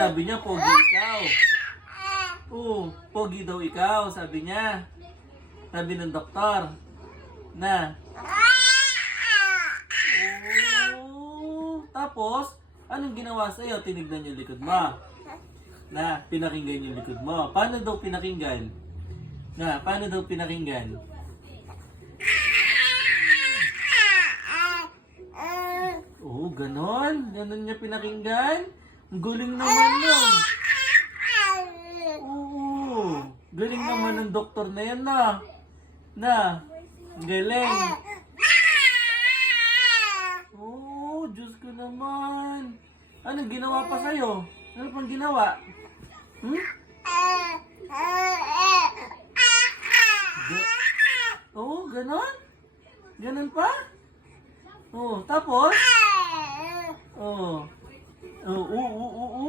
sinabi niya, pogi ikaw. Oo, pogi daw ikaw, sabi niya. Sabi ng doktor. Na. Oh, tapos, anong ginawa sa'yo? Tinignan yung likod mo. Na, pinakinggan yung likod mo. Paano daw pinakinggan? Na, paano daw pinakinggan? Oo, ganon. Ganon niya pinakinggan. Ang galing naman nun. Oo, galing naman ng doktor na yan na. Na, galing. Oo, Diyos ko naman. Anong ginawa pa sa'yo? Ano pang ginawa? Hmm? Oo, ganon? Ganon pa? Oo, tapos? Oo. Oo, oo, oo, oo.